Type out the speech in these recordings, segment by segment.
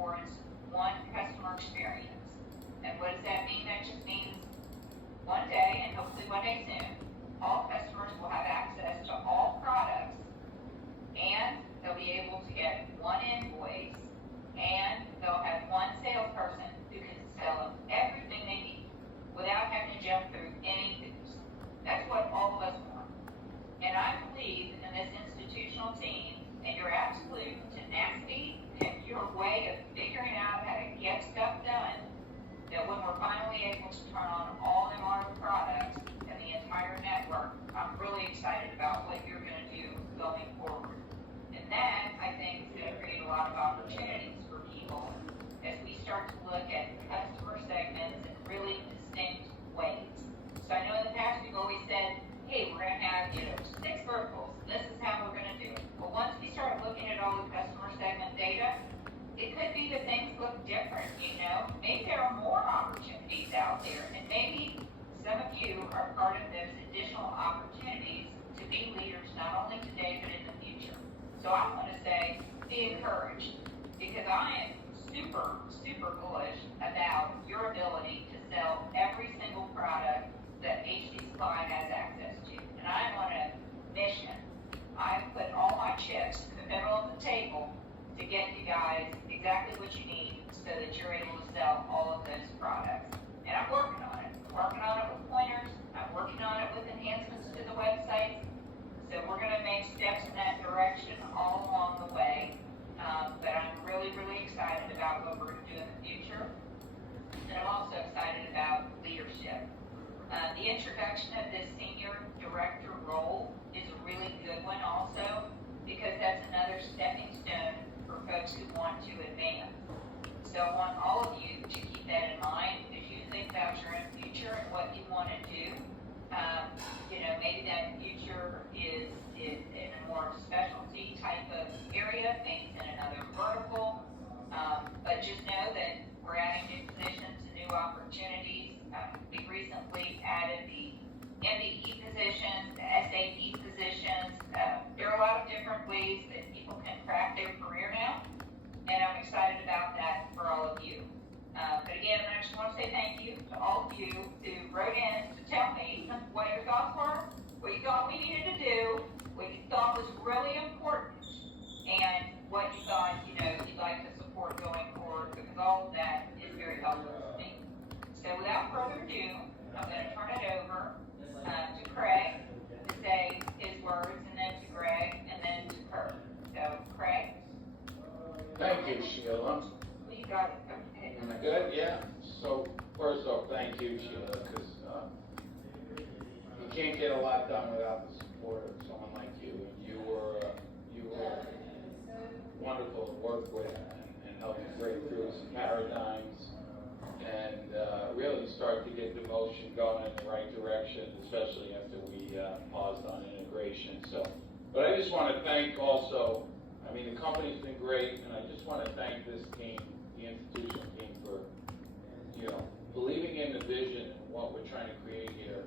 towards one customer experience. And what does that mean? That just means one day, and hopefully one day soon, all customers will have access to all products, and they'll be able to get one invoice, and they'll have one salesperson who can sell them everything they need without having to jump through any hoops. That's what all of us want. And I believe in this institutional team and your absolute tenacity and your way of figuring out how to get stuff done, that when we're finally able to turn on all them auto products and the entire network, I'm really excited about what you're going to do going forward. And that, I think, is going to create a lot of opportunities for people as we start to look at customer segments in really distinct ways. So I know in the past we've always said, hey, we're going to have, 6 verticals. This is how we're going to do it. Well, once we start looking at all the customer segment data, it could be that things look different, Maybe there are more opportunities out there, and maybe some of you are part of those additional opportunities to be leaders, not only today, but in the future. So I want to say, be encouraged, because I am super, super bullish about your ability to sell every single product that HD Supply has access to. And I'm on a mission. I've put all my chips in the middle of the table to get you guys exactly what you need so that you're able to sell all of those products. And I'm working on it. I'm working on it with pointers. I'm working on it with enhancements to the website. So we're going to make steps in that direction all along the way. But I'm really, really excited about what we're going to do in the future. And I'm also excited about leadership. The introduction of this senior director role is a really good one also, because that's another stepping stone for folks who want to advance. So I want all of you to keep that in mind as you think about your own future and what you want to do. Maybe that future is in a more specialty type of area, maybe it's in another vertical. But just know that we're adding new positions and new opportunities. We recently added the MBE positions, the SAE positions. There are a lot of different ways that people can craft their career now, and I'm excited about that for all of you. But again, I just want to say thank you to all of you who wrote in to tell me what your thoughts were, what you thought we needed to do, what you thought was really important, and what you thought, you'd like to support going forward, because all of that is very helpful to me. So without further ado, I'm going to turn it over to Craig to say his words, and then to Greg, and then to Kurt. So, Craig? Thank you, Sheila. You got it. Okay. Am I good? Yeah. So, first off, thank you, Sheila, because you can't get a lot done without the support of someone like you. And you were wonderful to work with and help me break through some paradigms and really start to get the motion going in the right direction, especially after we paused on integration. But I just want to thank also, the company's been great, and I just want to thank this team, the institutional team, for, believing in the vision and what we're trying to create here.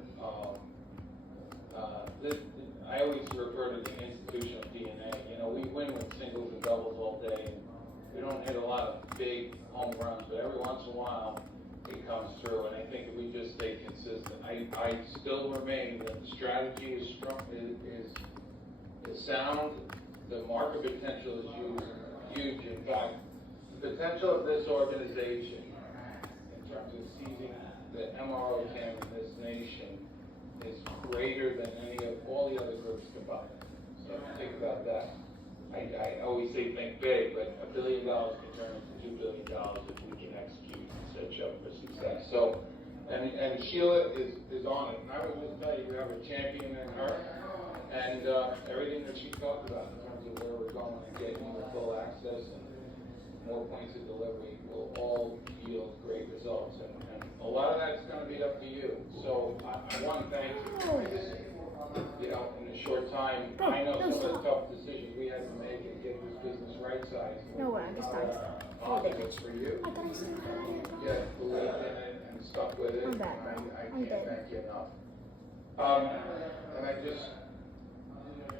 I always refer to the institutional DNA. We win with singles and doubles all day. We don't hit a lot of big home runs, but every once in a while it comes through. And I think if we just stay consistent, I still remain that the strategy is strong, is sound. The market potential is huge. In fact, the potential of this organization in terms of seizing the MRO TAM in this nation is greater than all the other groups combined. So think about that. I always say think big, but $1 billion can turn into $2 billion if we can execute and set you up for success. So, and Sheila is on it. And I would just tell you, we have a champion in her, and everything that she talked about in terms of where we're going and getting the full access and more points of delivery will all yield great results. And a lot of that's going to be up to you. So I want to thank you. In a short time, I know some of the tough decisions we had to make and get this business right-sized. No, I just started. It's for you. I thought I still had it. Yeah, believed in it and stuck with it. I'm back, bro. I I'm can't dead. thank you enough. And I just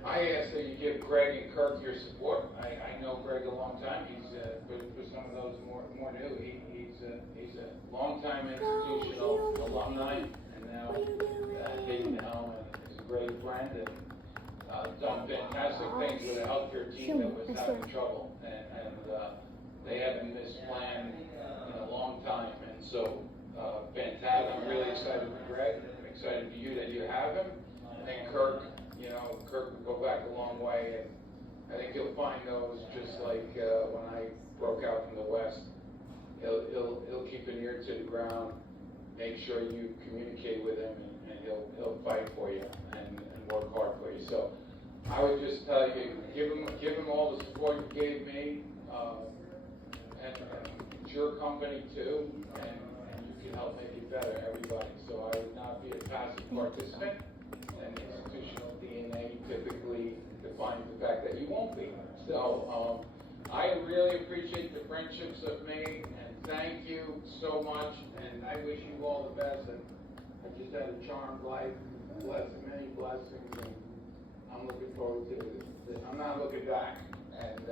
I ask that you give Greg and Kirk your support. I know Greg a long time. He's for some of those more new. He's a longtime institutional alumni, and now taking the helm and is a great friend and done fantastic things with a healthcare team that was having trouble, and they haven't missed plan in a long time, and so fantastic. I'm really excited for Greg. I'm excited for you that you have him, and then Kirk. You know, Kirk would go back a long way, and I think you'll find those just like when I broke out from the West. He'll keep an ear to the ground, make sure you communicate with him, and he'll fight for you and work hard for you. So I would just tell you, give him all the support you gave me, and it's your company too, and you can help make it better, everybody. So I would not be a passive participant. And institutional DNA typically defines the fact that you won't be. So I really appreciate the friendships I've made, and thank you so much, and I wish you all the best, and I just had a charmed life, many blessings, and I'm looking forward to it. I'm not looking back, and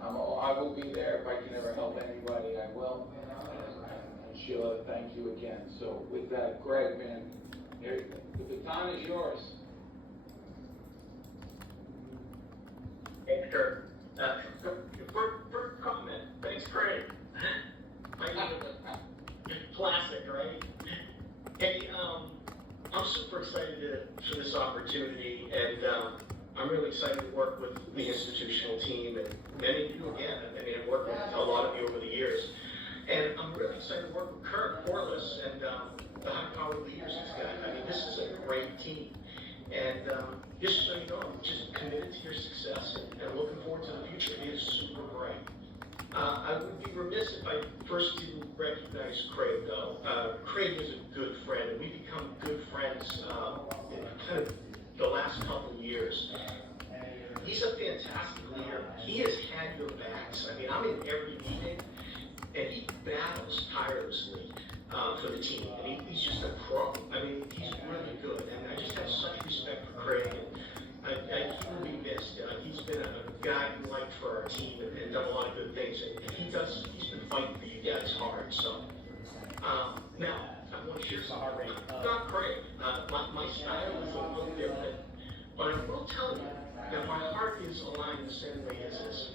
I will be there if I can ever help anybody, I will. And Sheila, thank you again. So with that, Greg, man, the baton is yours. Hey, Kurt. First comment. Thanks, Craig. Classic, right? Hey, I'm super excited for this opportunity, and I'm really excited to work with the institutional team and many of you again. I mean, I've worked with a lot of you over the years, and I'm really excited to work with Kurt Corliss and the high-powered leaders he's got. I mean, this is a great team. And just so you know, I'm just committed to your success and looking forward to the future. It is super bright. I would be remiss if I first didn't recognize Craig, though. Craig is a good friend, and we've become good friends in kind of the last couple of years. He's a fantastic leader. He has had your backs. I mean, I'm in every meeting, and he battles tirelessly for the team. And he's just a pro. I mean, he's really good. And I just have such respect for Craig. And he will be missed. He's been a guy we liked for our team and done a lot of good things. And he's been fighting for you guys hard. So now I want to share something. Not Craig. My style is a little different, but I will tell you that my heart is aligned the same way as his.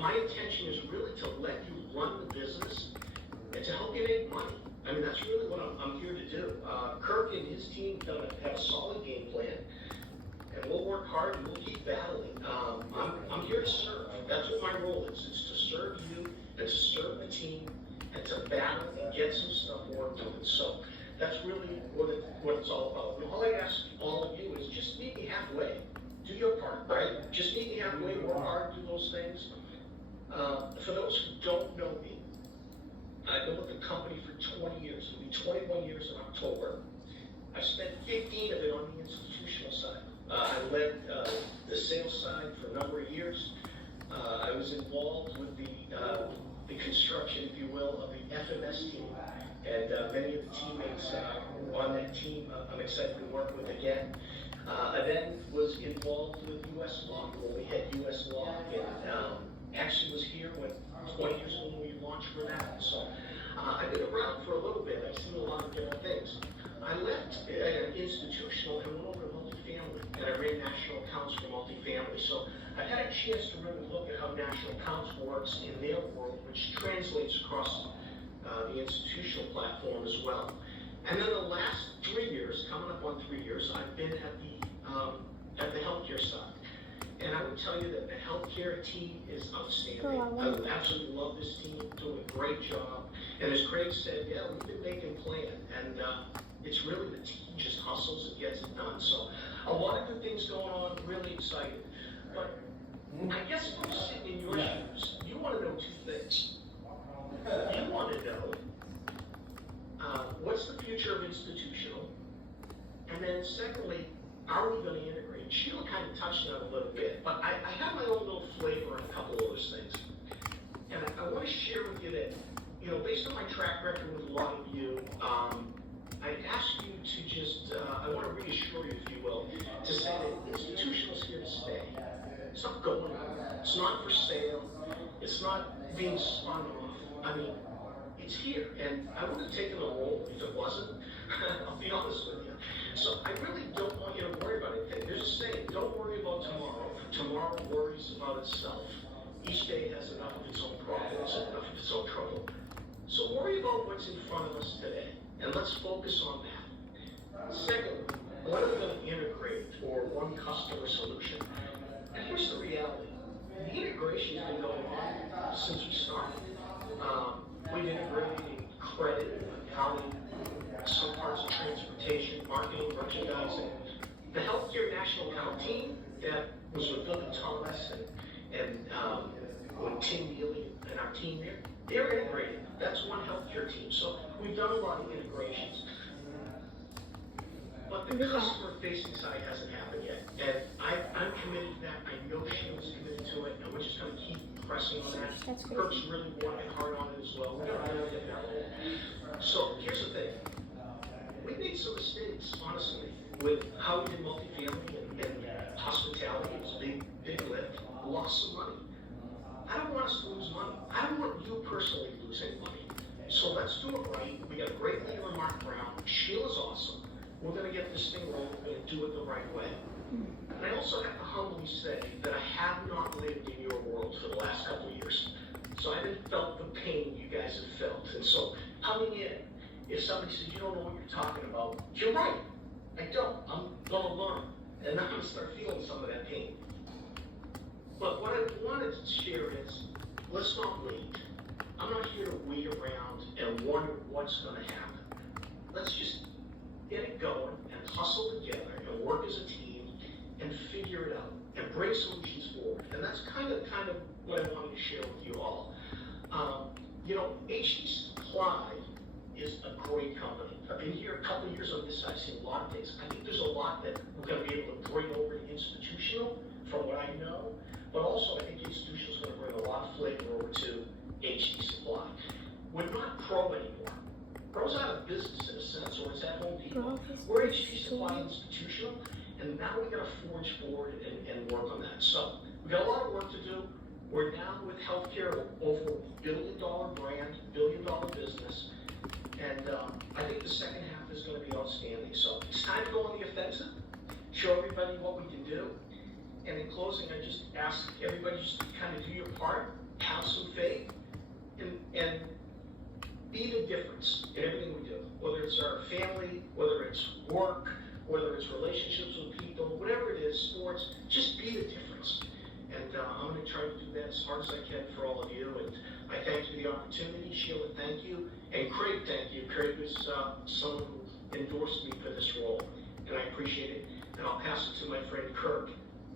My intention is really to let you run the business and to help you make money. I mean, that's really what I'm here to do. Kirk and his team have a solid game plan, and we'll work hard and we'll keep battling. I'm here to serve. That's what my role is. It's to serve you and to serve the team and to battle and get some stuff worked on. So that's really what it's all about. And all I ask all of you is just meet me halfway. Do your part, right? Just meet me halfway, work hard, do those things. For those who don't know me, I've been with the company for 20 years. It'll be 21 years in October. I've spent 15 of it on the institutional side. I led the sales side for a number of years. I was involved with the construction, if you will, of the FMS team. And many of the teammates on that team I'm excited to work with again. I then was involved with U.S. Law when we had U.S. Law, and actually was here when 20 years when we launched Royale. So I've been around for a little bit. I've seen a lot of different things. I left institutional and went over to multifamily, and I ran national accounts for multifamily. So I've had a chance to really look at how national accounts works in their world, which translates across the institutional platform as well. And then the last 3 years, coming up on 3 years, I've been at the healthcare side. And I would tell you that the healthcare team is outstanding. I absolutely love this team, doing a great job. And as Craig said, yeah, we've been making plan. And it's really the team just hustles and gets it done. So a lot of good things going on, really excited. But I guess if I'm sitting in your shoes, you want to know two things. You want to know what's the future of institutional? And then secondly, are we going to integrate? Sheila kind of touched on it a little bit, but I have my own little flavor on a couple of those things. And I want to share with you that, based on my track record with a lot of you, I'd ask you to just, I want to reassure you, if you will, It's not going on. It's not for sale. It's not being spun off. I mean, it's here, and I would have taken the role if it wasn't. I'll be honest with you. So I really don't want you to worry about it. There's a saying, don't worry about tomorrow. Tomorrow worries about itself. Each day has enough of its own problems and enough of its own trouble. So worry about what's in front of us today, and let's focus on that. Second, what are we going to integrate for one customer solution? And here's the reality. The integration has been going on since we started. We've integrated in credit, accounting, some parts of transportation, marketing, merchandising. The healthcare national account team that was with Bill and Thomas and with Tim Neely and our team there, they're integrated. That's one healthcare team. So we've done a lot of integrations. But the customer-facing side hasn't happened yet. And I'm committed to that. I know Sheila's committed to it, and we're just going to keep pressing on that. That's great. Kirk's really working hard on it as well. We're going to really get that. So here's the thing. We made some mistakes, honestly, with how we did multifamily and hospitality. It was a big lift. Lost some money. I don't want us to lose money. I don't want you personally to lose any money. So let's do it right. We got a great leader in Mark Brown. Sheila's awesome. We're going to get this thing rolling. We're going to do it the right way. And I also have to humbly say that I have not lived in your world for the last couple of years. So I haven't felt the pain you guys have felt. And so coming in, if somebody says, you don't know what you're talking about, you're right. I don't. I'm going to learn. And I'm going to start feeling some of that pain. But what I wanted to share is, let's not wait. I'm not here to wait around and wonder what's going to happen. Let's just get it going and hustle together and work as a team and figure it out and bring solutions forward. And that's kind of what I wanted to share with you all. HD Supply is a great company. I've been here a couple of years on this side, I've seen a lot of things. I think there's a lot that we're going to be able to bring over to institutional, from what I know. But also, I think institutional is going to bring a lot of flavor over to HD Supply. We're not Pro anymore. Pro's out of business in a sense, or it's at Home Depot. We're HD Supply institutional, and now we got to forge forward and work on that. So we got a lot of work to do. We're now with healthcare over $1 billion brand, $1 billion business, and I think the second half is going to be outstanding. So it's time to go on the offensive, show everybody what we can do. And in closing, I just ask everybody just to kind of do your part, have some faith, and be the difference in everything we do. Whether it's our family, whether it's work, whether it's relationships with people, whatever it is, sports, just be the difference. And I'm going to try to do that as hard as I can for all of you. And I thank you for the opportunity. Sheila, thank you. And Craig, thank you. Craig was someone who endorsed me for this role, and I appreciate it. And I'll pass it to my friend Kirk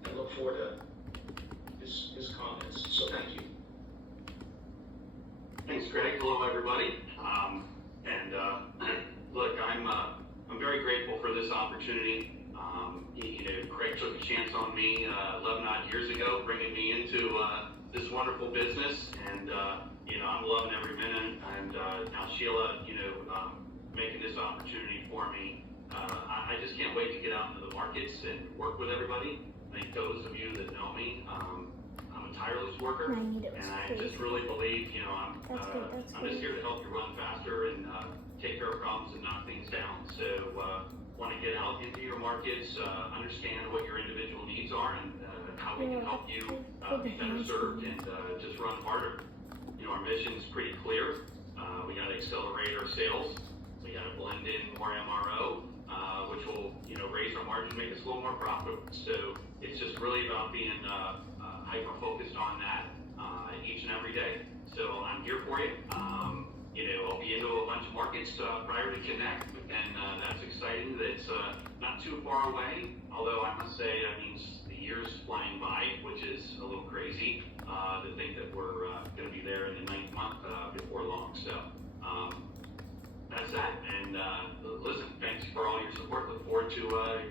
and look forward to his comments. So thank you. Thanks, Greg. Hello, everybody. Look, I'm very grateful for this opportunity. Craig took a chance on me 11 odd years ago, bringing me into this wonderful business, and I'm loving every minute. And now Sheila, making this opportunity for me. I just can't wait to get out into the markets and work with everybody. I think those of you that know me, I'm a tireless worker, and I just really believe, I'm just here to help you run faster and take care of problems and knock things down. So want to get out into your markets, understand what your individual needs are, and how we can help you be better served and just run harder. Our mission's pretty clear. We got to accelerate our sales. We got to blend in more MRO, which will, raise our margin, make us a little more profitable. So it's just really about being hyper-focused on that each and every day. So I'm here for you. I'll be into a bunch of markets prior to Connect, and that's exciting. That's not too far away, although I must say that means the year's flying by, which is a little crazy to think that we're going to be there in the 9th month before long. So that's that. And listen, thanks for all your support. Look forward to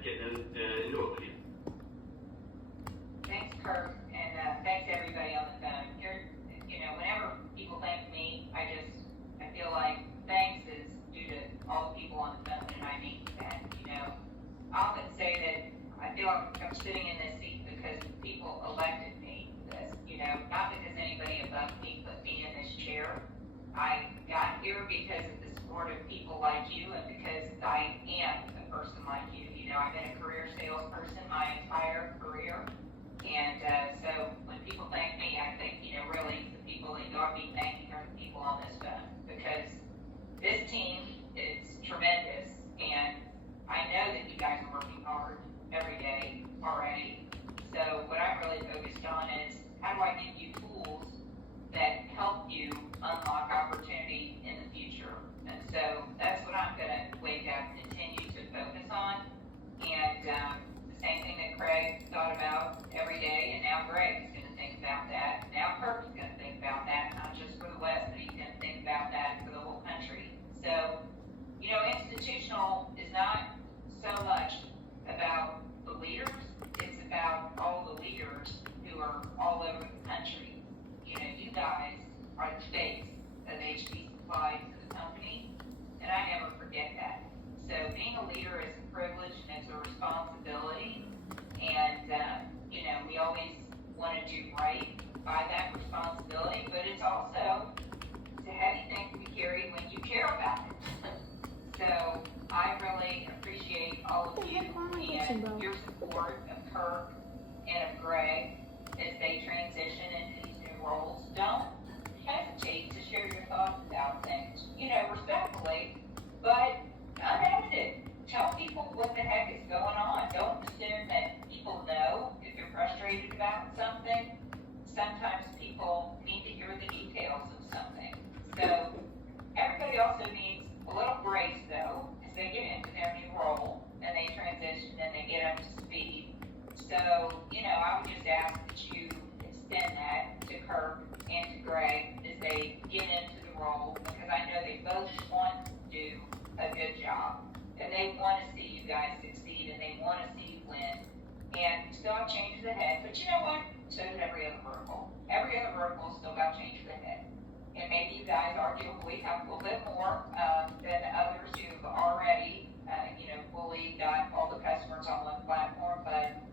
getting into it with you. Thanks, Kirk, and thanks everybody on the phone. Whenever people thank me, I feel like thanks is due to all the people on the phone, and I mean that. I often say that I feel like I'm sitting in this seat because people elected focused on is how do I give you tools that help you unlock opportunity in the future. And so that's what I'm going to wake up and continue to focus on. And the same thing that Craig thought about every day, and now Greg's going to think about that. Now Kirk's going to think about that, not just for the West, but he's going to think about that for the whole country. So, institutional is not so much about the leaders, it's about all the leaders who are all over the country. You guys are the face of HB Supply to the company, and I never forget that. So being a leader is a privilege and it's a responsibility, and we always want to do right by that responsibility, but it's also a heavy thing to be carried when you care about it. So I really appreciate all of you and your support of Kirk and of Greg as they transition into these new roles. Don't hesitate to share your thoughts about things, respectfully, but unedited. Tell people what the heck is going on. Don't assume that people know if you're frustrated about something. Sometimes people need to hear the details of something. So everybody also needs a little grace, though, as they get into their new role and they transition and they get up to speed. So, I would just ask that you extend that to Kirk and to Greg as they get into the role, because I know they both want to do a good job and they want to see you guys succeed and they want to see you win. And still have changes ahead, but you know what? So does every other vertical. Every other vertical still got changes ahead. And maybe you guys arguably have a little bit more than others who've already, fully got all the customers on one platform. But,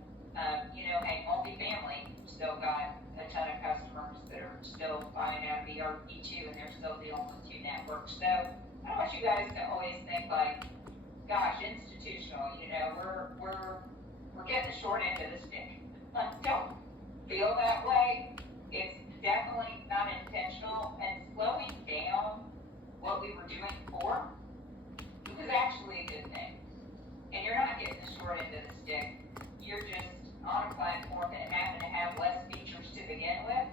hey, multifamily still got a ton of customers that are still buying out of ERP2, and they're still dealing with two networks. So I don't want you guys to always think like, gosh, institutional, we're getting the short end of the stick. Don't feel that way. It's definitely not intentional, and slowing down what we were doing before was actually a good thing. And you're not getting the short end of the stick. You're just on a platform that happened to have less features to begin with,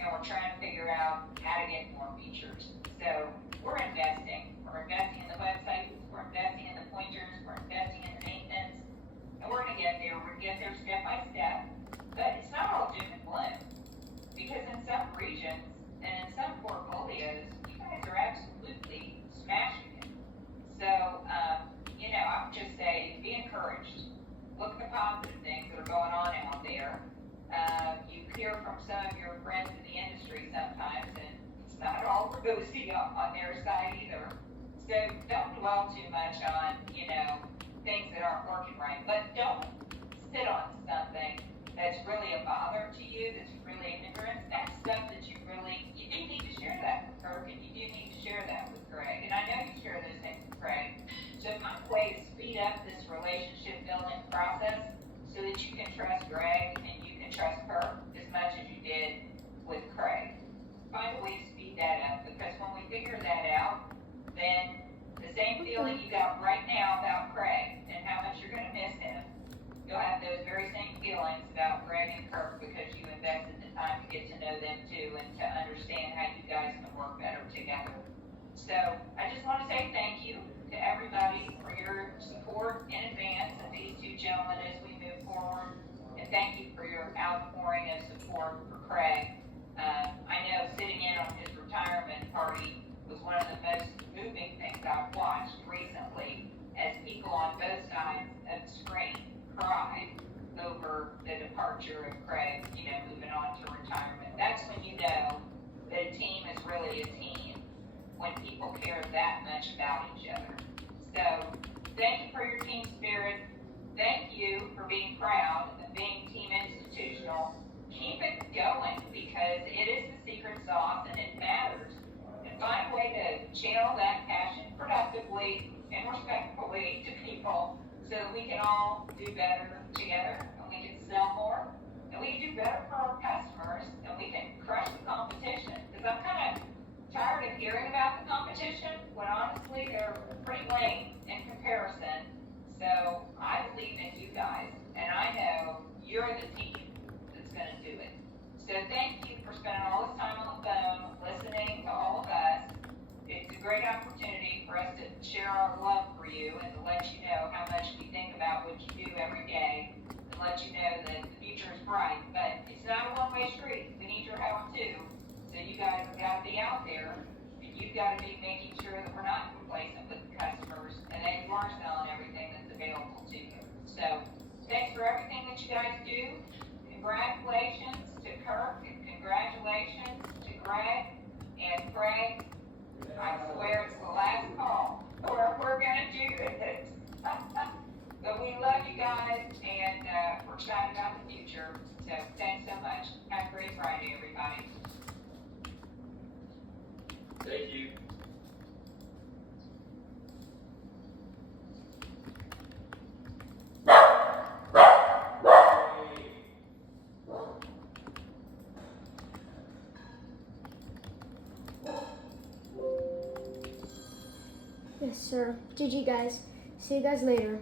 and we're trying to figure out how to get more features. So we're investing. We're investing in the website, we're investing in the pointers, we're investing in the maintenance, and we're going to get there. We're going to get there step by step. But it's not all doom and gloom, because in some regions and in some portfolios, you guys are absolutely smashing it. So, I would just say be encouraged. Look at the positive things that are going on out there. You hear from some of your friends in the industry sometimes, and it's not all rosy on their side either. So don't dwell too much on, things that aren't working right. But don't sit on something that's really a bother to you, that's really a hindrance. That's stuff that you do need to share that with Kirk, and you do need to share that with Greg. And I know you share those things with Greg. So my way to speed up this relationship building process so that you can trust Greg and you can trust Kirk as much as you did with Craig. Find a way to speed that up, because when we figure that out, then the same feeling you got right now about Craig and how much you're going to miss him, you'll have those very same feelings about Greg and Kirk, because you invested the time to get to know them too and to understand how you guys can work better together. So I just want to say thank you to everybody for your support in advance of these two gentlemen as we move forward. And thank you for your outpouring of support for Craig. I know sitting in on his retirement party was one of the most moving things I've watched recently, as people on both sides of the screen cried over the departure of Craig, moving on to retirement. That's when you know that a team is really a team, when people care that much about each other. So thank you for your team spirit. Thank you for being proud of being team institutional. Keep it going, because it is the secret sauce and it matters. And find a way to channel that passion productively and respectfully to people, so that we can all do better together, and we can sell more, and we can do better for our customers, and we can crush the competition. Because I'm kind of tired of hearing about the competition when honestly they're pretty lame in comparison. So I believe in you guys, and I know you're the team that's going to do it. it's not a one-way street. We need your help too. So you guys have got to be out there, and you've got to be making sure that we're not complacent with the customers, and that you are selling everything that's available to you. So thanks for everything that you guys do. Congratulations to Kirk, and congratulations to Greg and Craig. I swear it's the last call where we're gonna do it. But we love you guys, and we're excited about the future. So thanks so much. Have a great Friday, everybody. Thank you. Yes, sir. GG, guys. See you guys later.